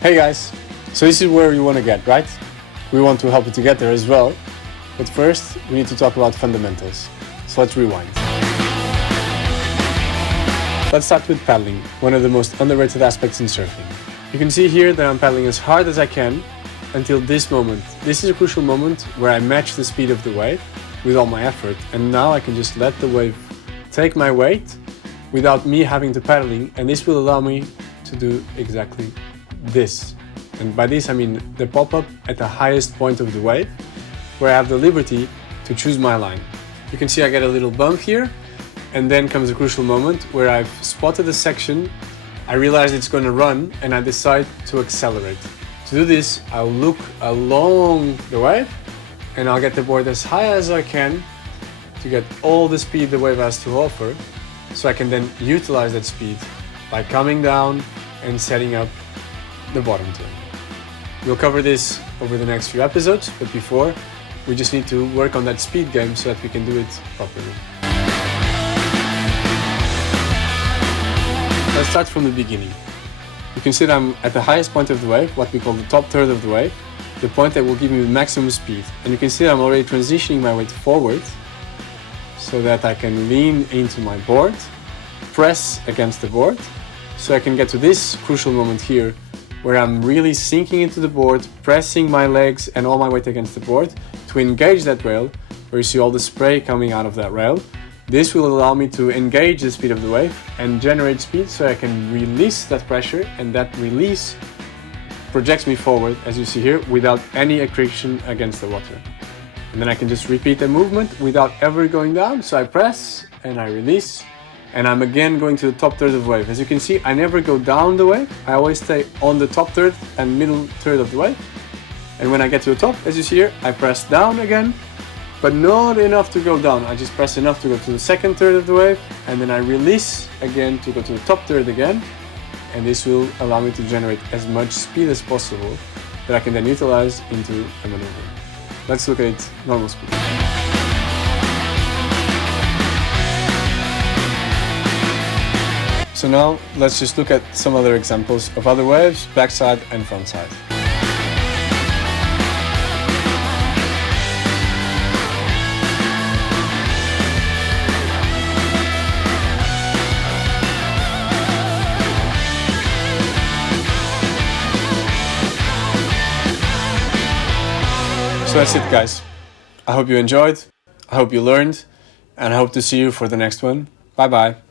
Hey guys, so this is where we want to get, right? We want to help you to get there as well. But first, we need to talk about fundamentals. So let's rewind. Let's start with paddling, one of the most underrated aspects in surfing. You can see here that I'm paddling as hard as I can until this moment. This is a crucial moment where I match the speed of the wave with all my effort, and now I can just let the wave take my weight without me having to paddling, and this will allow me to do exactly this. And by this I mean the pop-up at the highest point of the wave, where I have the liberty to choose my line. You can see I get a little bump here, and then comes a crucial moment where I've spotted a section, I realize it's going to run, and I decide to accelerate. To do this, I'll look along the wave, and I'll get the board as high as I can to get all the speed the wave has to offer, so I can then utilize that speed by coming down and setting up the bottom turn. We'll cover this over the next few episodes, but before, we just need to work on that speed game so that we can do it properly. Let's start from the beginning. You can see that I'm at the highest point of the wave, what we call the top third of the wave, the point that will give me the maximum speed. And you can see that I'm already transitioning my weight forward so that I can lean into my board, press against the board, so I can get to this crucial moment here where I'm really sinking into the board, pressing my legs and all my weight against the board to engage that rail, where you see all the spray coming out of that rail. This will allow me to engage the speed of the wave and generate speed so I can release that pressure, and that release projects me forward, as you see here, without any friction against the water. And then I can just repeat the movement without ever going down. So I press and I release, and I'm again going to the top third of the wave. As you can see, I never go down the wave. I always stay on the top third and middle third of the wave. And when I get to the top, as you see here, I press down again, but not enough to go down. I just press enough to go to the second third of the wave, and then I release again to go to the top third again. And this will allow me to generate as much speed as possible that I can then utilize into a maneuver. Let's look at it normal speed. So now let's just look at some other examples of other waves, backside and frontside. So that's it, guys. I hope you enjoyed, I hope you learned, and I hope to see you for the next one. Bye bye.